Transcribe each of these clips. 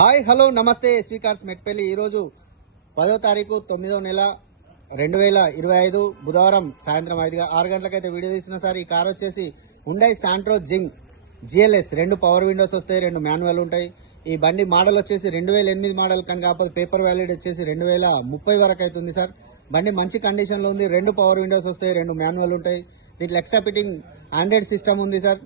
Hi hello నమస్తే SV cars Metpally. ఈరోజు 10వ తారీఖు 9వ నెల 2025 బుధవారం సాయంత్రం 6 గంటలకైతే వీడియో తీసిన సార్. ఈ కార్ వచ్చేసి హుండై శాంట్రో జింగ్ జిఎల్ఎస్. 2 పవర్ విండోస్ వస్తాయి, 2 మాన్యువల్ ఉంటాయి. ఈ బండి మోడల్ వచ్చేసి 2008 మోడల్ కానీ కాకపోతే పేపర్ వ్యాలిడ్ వచ్చేసి 2030 వరకు అవుతుంది సార్. బండి మంచి కండిషన్ లో ఉంది. 2 పవర్ విండోస్ వస్తాయి, 2 మాన్యువల్ ఉంటాయి. దీంట్లో ఎక్స్ట్రా ఫిట్టింగ్ ఆండ్రాయిడ్ సిస్టమ్ ఉంది సార్.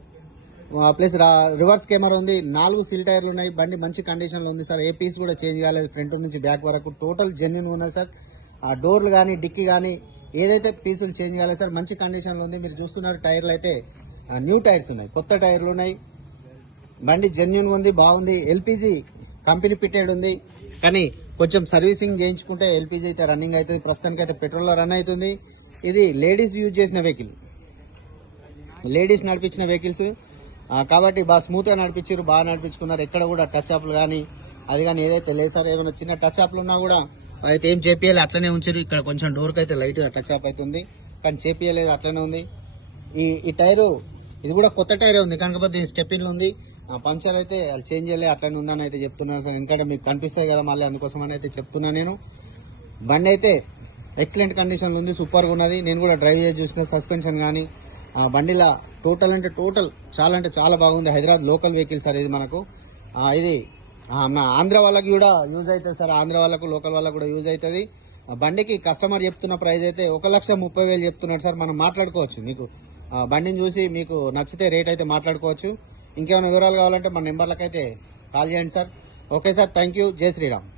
ప్లస్ రివర్స్ కెమెరా ఉంది. 4 సిల్ టైర్లు ఉన్నాయి. బండి మంచి కండిషన్ లో ఉంది సార్. ఏ పీస్ కూడా చేంజ్ కాలేదు ఫ్రంట్ నుంచి బ్యాక్ వరకు. టోటల్ జెన్యున్ ఉన్నాయి సార్. ఆ డోర్లు కానీ డిక్కీ కానీ ఏదైతే పీసులు చేంజ్ కాలేదు సార్. మంచి కండిషన్ లో ఉంది. మీరు చూస్తున్నారు టైర్లు అయితే న్యూ టైర్స్ ఉన్నాయి, కొత్త టైర్లు ఉన్నాయి. బండి జెన్యున్ ఉంది, బాగుంది. ఎల్పీజీ కంపెనీ ఫిట్టెడ్ ఉంది, కానీ కొంచెం సర్వీసింగ్ చేయించుకుంటే ఎల్పీజీ అయితే రన్నింగ్ అవుతుంది. ప్రస్తుతానికి అయితే పెట్రోల్ లో రన్ అవుతుంది. ఇది లేడీస్ యూజ్ చేసిన వెహికల్, లేడీస్ నడిపించిన వెహికల్స్ కాబట్టి బాగా స్మూత్ గా నడిపించారు, బాగా నడిపించుకున్నారు. ఎక్కడ కూడా టచ్ అప్లు కానీ అది కానీ ఏదైతే లేదు సార్. ఏమైనా చిన్న టచ్ అప్లు ఉన్నా కూడా అయితే ఏం చేపియాలి, అట్లనే ఉంచారు. ఇక్కడ కొంచెం డోర్కి అయితే లైట్ గా టచ్ అప్ అవుతుంది, కానీ చేపియలేదు, అట్లనే ఉంది. ఈ టైరు ఇది కూడా కొత్త టైరే ఉంది, కాకపోతే దీని స్టెప్పిన్లు ఉంది. పంక్చర్ అయితే అది చేంజ్ చేయలేదు, అట్లనే ఉందని అయితే చెప్తున్నాను సార్. ఎందుకంటే మీకు కనిపిస్తాయి కదా మళ్ళీ, అందుకోసం అని అయితే చెప్తున్నాను నేను. బండి అయితే ఎక్సలెంట్ కండిషన్ లో ఉంది, సూపర్ గా ఉన్నది. నేను కూడా డ్రైవ్ చేసి చూసిన. సస్పెన్షన్ కానీ బండిలా టోటల్ అంటే టోటల్ చాలా బాగుంది. హైదరాబాద్ లోకల్ వెహికల్ సార్ ఇది మనకు. ఇది మన ఆంధ్ర వాళ్ళకి కూడా యూజ్ అవుతుంది సార్. ఆంధ్ర వాళ్ళకు లోకల్ వాళ్ళకు కూడా యూజ్ అవుతుంది. బండికి కస్టమర్ చెప్తున్న ప్రైస్ అయితే 1,30,000 చెప్తున్నాడు సార్. మనం మాట్లాడుకోవచ్చు. మీకు బండిని చూసి మీకు నచ్చితే రేట్ అయితే మాట్లాడుకోవచ్చు. ఇంకేమైనా వివరాలు కావాలంటే మన నెంబర్లకైతే కాల్ చేయండి sir. Okay sir, thank you. జై శ్రీరామ్.